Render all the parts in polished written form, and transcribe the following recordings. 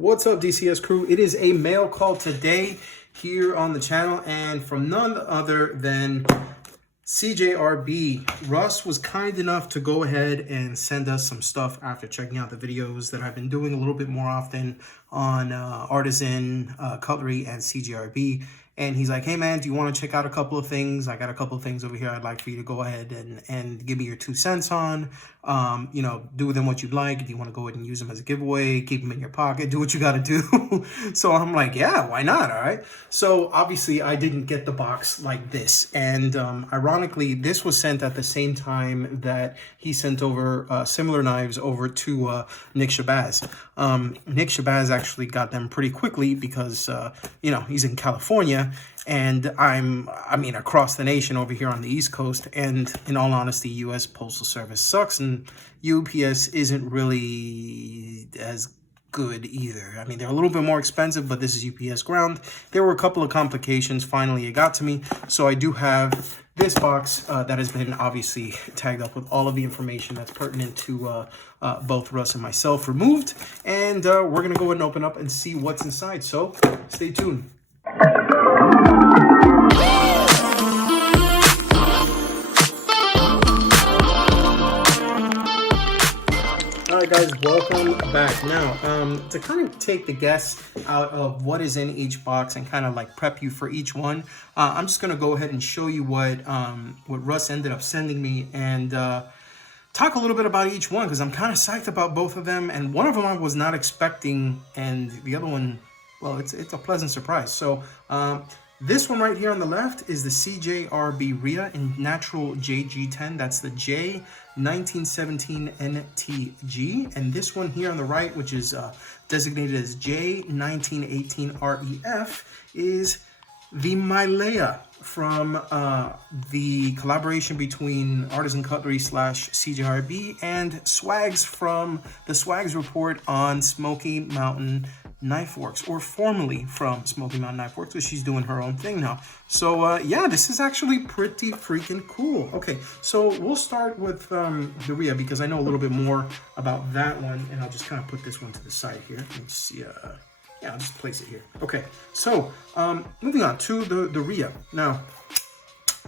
What's up, DCS Crew? It is a mail call today here on the channel, and from none other than CJRB. Russ was kind enough to go ahead and send us some stuff after checking out the videos that I've been doing a little bit more often on Artisan, Cutlery, and CJRB. And he's like, hey man, do you want to check out a couple of things? I got a couple of things over here I'd like for you to go ahead and give me your 2 cents on. You know, do with them what you'd like. If you want to go ahead and use them as a giveaway, keep them in your pocket, do what you got to do. So I'm like, yeah, why not? All right. So obviously I didn't get the box like this. And ironically, this was sent at the same time that he sent over similar knives over to Nick Shabazz. Nick Shabazz actually got them pretty quickly because, you know, he's in California. And I mean, across the nation over here on the East Coast. And in all honesty, U.S. Postal Service sucks, and UPS isn't really as good either. I mean, they're a little bit more expensive, but this is UPS ground. There were a couple of complications. Finally, it got to me. So I do have this box that has been obviously tagged up with all of the information that's pertinent to both Russ and myself removed. And we're going to go ahead and open up and see what's inside. So stay tuned. Alright guys, welcome back. Now, to kind of take the guess out of what is in each box and kind of like prep you for each one, I'm just going to go ahead and show you what Russ ended up sending me and talk a little bit about each one, because I'm kind of psyched about both of them, and one of them I was not expecting, and the other one, well, it's a pleasant surprise. So this one right here on the left is the CJRB RIA in natural JG10. That's the J1917 NTG. And this one here on the right, which is designated as J1918 REF, is the Mallery from the collaboration between Artisan Cutlery / CJRB and Swagg's from the Swagg's report on Smoky Mountain Knife Works, or formerly from Smoky Mountain Knife Works, because she's doing her own thing now. So yeah, this is actually pretty freaking cool. Okay, so we'll start with the RIA, because I know a little bit more about that one, and I'll just kind of put this one to the side here. Let me see. Yeah, I'll just place it here. Okay, so moving on to the RIA. Now,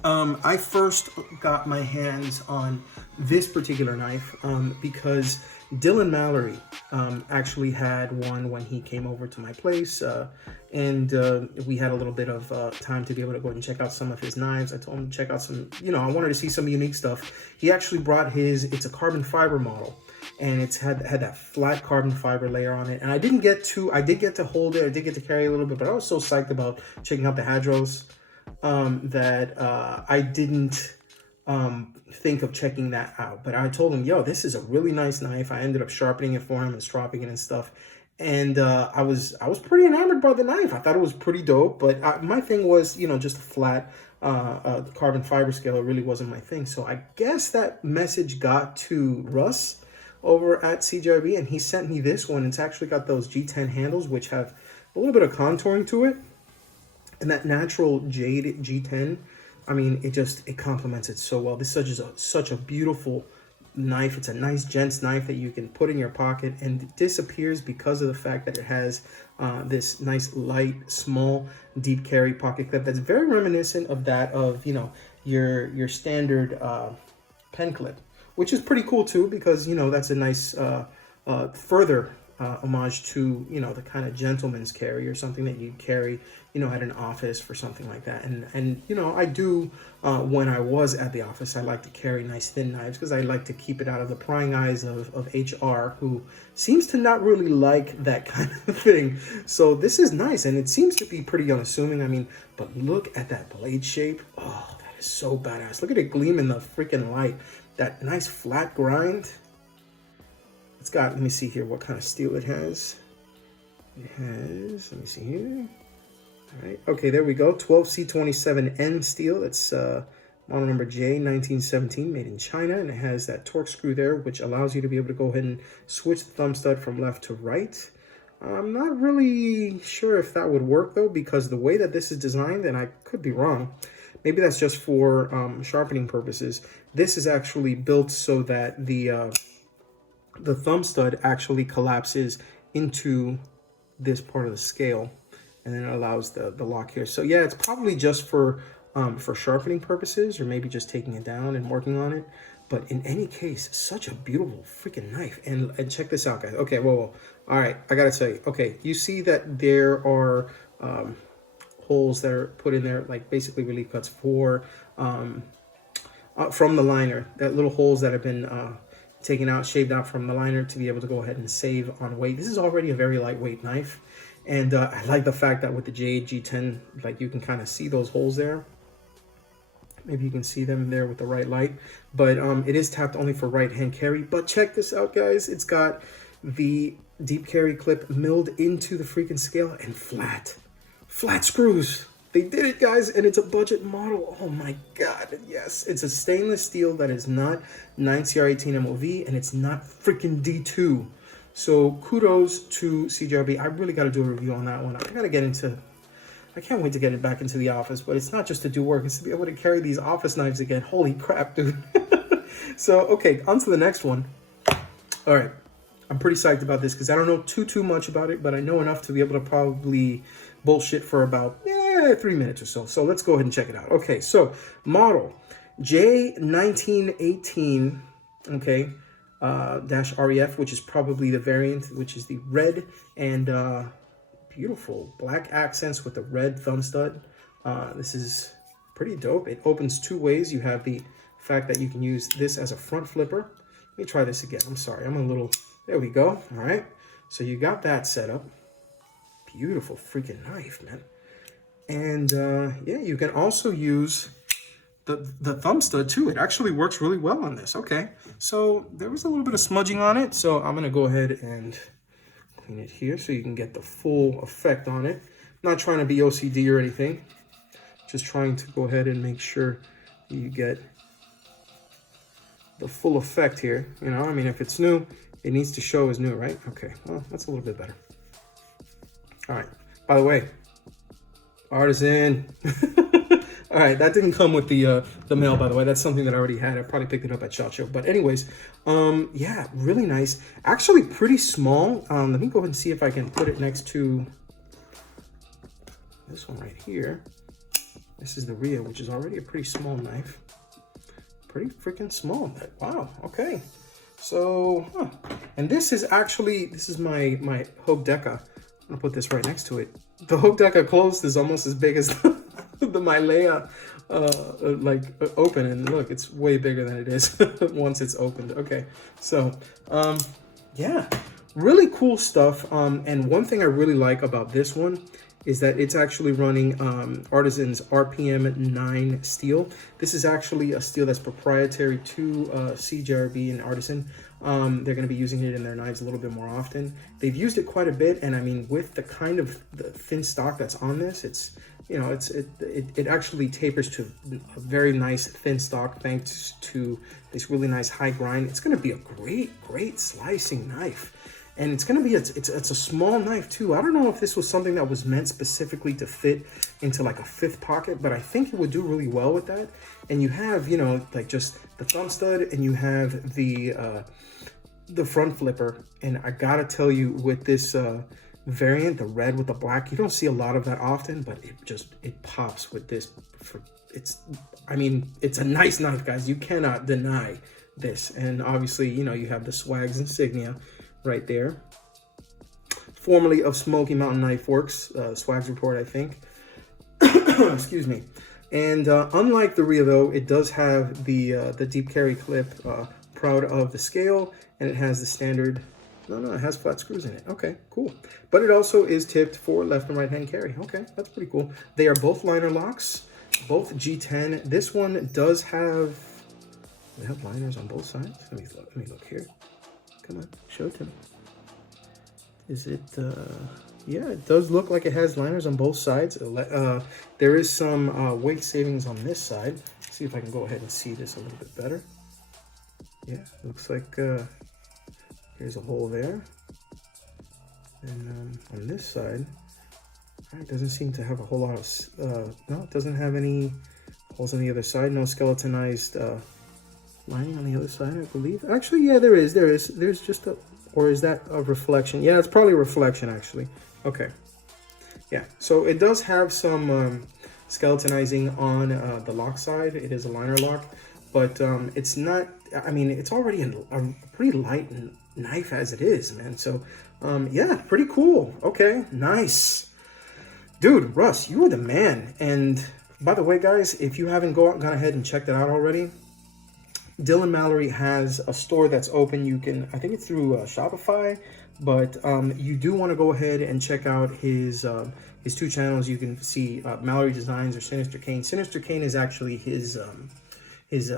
I first got my hands on this particular knife because Dylan Mallery actually had one when he came over to my place, and we had a little bit of time to be able to go ahead and check out some of his knives. I told him to check out some, you know, I wanted to see some unique stuff. He actually brought it's a carbon fiber model, and it's had that flat carbon fiber layer on it. And I did get to hold it, I did get to carry it a little bit, but I was so psyched about checking out the Hadros that I didn't think of checking that out. But I told him, yo, this is a really nice knife. I ended up sharpening it for him and stropping it and stuff. And I was pretty enamored by the knife. I thought it was pretty dope, but my thing was, you know, just a flat carbon fiber scale. It really wasn't my thing. So I guess that message got to Russ over at CJRB, and he sent me this one. It's actually got those G10 handles, which have a little bit of contouring to it, and that natural jade G10, I mean, it complements it so well. This is such a beautiful knife. It's a nice gent's knife that you can put in your pocket, and it disappears because of the fact that it has this nice light, small, deep carry pocket clip that's very reminiscent of that of, you know, your standard pen clip, which is pretty cool too, because, you know, that's a nice further homage to, you know, the kind of gentleman's carry, or something that you carry, you know, at an office for something like that. And you know, I do when I was at the office, I like to carry nice thin knives, because I like to keep it out of the prying eyes of HR, who seems to not really like that kind of thing. So this is nice, and it seems to be pretty unassuming. I mean, but look at that blade shape. Oh, that is so badass. Look at it gleam in the freaking light. That nice flat grind. It's got, let me see here what kind of steel it has. It has, let me see here. All right, okay, there we go. 12C27N steel. It's model number J1917, made in China, and it has that torque screw there, which allows you to be able to go ahead and switch the thumb stud from left to right. I'm not really sure if that would work though, because the way that this is designed, and I could be wrong, maybe that's just for sharpening purposes. This is actually built so that the thumb stud actually collapses into this part of the scale, and then it allows the lock here. So yeah, it's probably just for sharpening purposes, or maybe just taking it down and working on it. But in any case, such a beautiful freaking knife. And check this out, guys. Okay, whoa. All right, I gotta tell you. Okay, you see that there are holes that are put in there, like basically relief cuts for from the liner. That little holes that have been taken out, shaved out from the liner to be able to go ahead and save on weight. This is already a very lightweight knife. And I like the fact that with the J8 G10, like you can kind of see those holes there. Maybe you can see them there with the right light, but it is tapped only for right hand carry. But check this out, guys. It's got the deep carry clip milled into the freaking scale and flat screws. They did it, guys, and it's a budget model. Oh my God, yes. It's a stainless steel that is not 9CR18 MOV, and it's not freaking D2. So kudos to CJRB. I really got to do a review on that one. I can't wait to get it back into the office, but it's not just to do work, it's to be able to carry these office knives again. Holy crap, dude. So, okay, on to the next one. All right, I'm pretty psyched about this because I don't know too much about it, but I know enough to be able to probably bullshit for about 3 minutes or so. So let's go ahead and check it out. Okay, so model J1918, okay, dash REF, which is probably the variant, which is the red and beautiful black accents with the red thumb stud. This is pretty dope. It opens two ways. You have the fact that you can use this as a front flipper. Let me try this again. I'm sorry, I'm a little, there we go. All right, so you got that set up. Beautiful freaking knife, man. And yeah, you can also use the thumb stud too. It actually works really well on this. Okay, so there was a little bit of smudging on it, so I'm gonna go ahead and clean it here so you can get the full effect on it. I'm not trying to be OCD or anything, just trying to go ahead and make sure you get the full effect here. You know, I mean, if it's new, it needs to show as new, right? Okay, well, that's a little bit better. All right, by the way, artisan. All right, that didn't come with the mail, by the way. That's something that I already had. I probably picked it up at SHOT Show. But anyways, yeah, really nice. Actually pretty small. Let me go ahead and see if I can put it next to this one right here. This is the Rio, which is already a pretty small knife. Pretty freaking small. Wow, okay. So, and this is actually, this is my Hogue Deca. I'm gonna put this right next to it. The Hogue Deca closed is almost as big as the Mailcall open, and look, it's way bigger than it is once it's opened. Okay, so yeah, really cool stuff. And one thing I really like about this one is that it's actually running Artisan's RPM 9 steel. This is actually a steel that's proprietary to CJRB and Artisan. They're going to be using it in their knives a little bit more often. They've used it quite a bit, and I mean, with the kind of the thin stock that's on this, it's, you know, it actually tapers to a very nice thin stock thanks to this really nice high grind. It's going to be a great slicing knife. And it's going to be, it's a small knife too. I don't know if this was something that was meant specifically to fit into like a fifth pocket, but I think it would do really well with that. And you have, you know, like just the thumb stud, and you have the front flipper. And I gotta tell you, with this variant, the red with the black, you don't see a lot of that often, but it pops with this. I mean, it's a nice knife, guys. You cannot deny this. And obviously, you know, you have the Swagg's insignia right there, formerly of Smoky Mountain Knife Works, Swagg's report, I think. Excuse me. And unlike the Rio, though, it does have the deep carry clip, proud of the scale, and it has the standard. No, it has flat screws in it. Okay, cool. But it also is tipped for left and right hand carry. Okay, that's pretty cool. They are both liner locks, both G10. This one does have. They have liners on both sides. Let me look here. Come on, show it to me. Is it, yeah, it does look like it has liners on both sides. There is some weight savings on this side. Let's see if I can go ahead and see this a little bit better. Yeah, looks like here's a hole there. And on this side, it doesn't seem to have a whole lot of, no, it doesn't have any holes on the other side. No skeletonized lining on the other side, I believe. Actually, yeah, there is. There's just a Or is that a reflection? Yeah, it's probably a reflection, actually. Okay. Yeah, so it does have some skeletonizing on the lock side. It is a liner lock, but it's not, I mean, it's already a pretty light knife as it is, man. So yeah, pretty cool. Okay, nice. Dude, Russ, you are the man. And by the way, guys, if you haven't gone ahead and checked it out already, Dylan Mallery has a store that's open. You can, I think it's through Shopify, but you do want to go ahead and check out his two channels. You can see Mallery Designs or Sinister Kane. Sinister Kane is actually his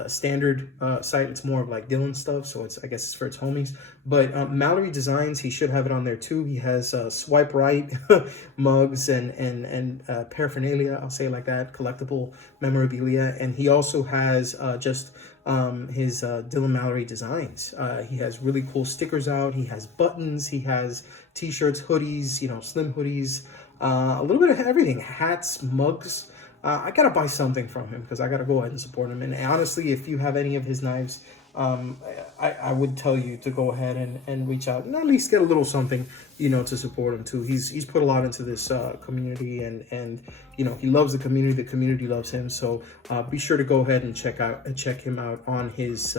standard site. It's more of like Dylan stuff, so it's, I guess it's for its homies. But Mallery Designs, he should have it on there too. He has swipe right mugs and paraphernalia, I'll say it like that, collectible memorabilia, and he also has just his Dylan Mallery Designs. He has really cool stickers out. He has buttons. He has t-shirts, hoodies, you know, slim hoodies, a little bit of everything, hats, mugs. I gotta buy something from him because I gotta go ahead and support him. And honestly, if you have any of his knives, I would tell you to go ahead and reach out and at least get a little something, you know, to support him too. He's put a lot into this community, and you know, he loves the community loves him. So be sure to go ahead and check him out on his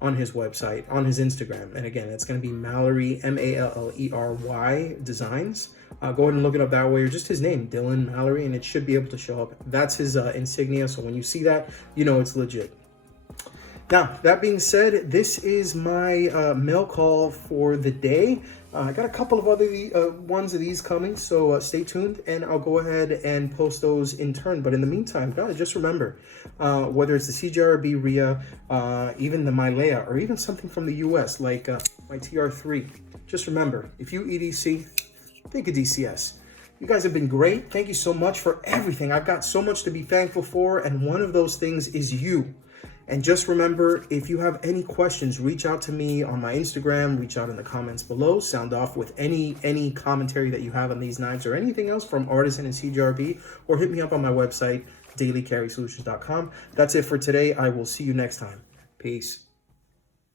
website, on his Instagram. And again, it's going to be Mallery, Mallery Designs. Go ahead and look it up that way, or just his name, Dylan Mallery, and it should be able to show up. That's his insignia, so when you see that, you know it's legit. Now, that being said, this is my mail call for the day. I got a couple of other ones of these coming, so stay tuned, and I'll go ahead and post those in turn. But in the meantime, guys, just remember, whether it's the CJRB RIA, even the Mylea, or even something from the US, like my TR3, just remember, if you EDC, think of DCS. You guys have been great. Thank you so much for everything. I've got so much to be thankful for, and one of those things is you. And just remember, if you have any questions, reach out to me on my Instagram, reach out in the comments below, sound off with any commentary that you have on these knives or anything else from Artisan and CJRB, or hit me up on my website, dailycarrysolutions.com. That's it for today. I will see you next time. Peace.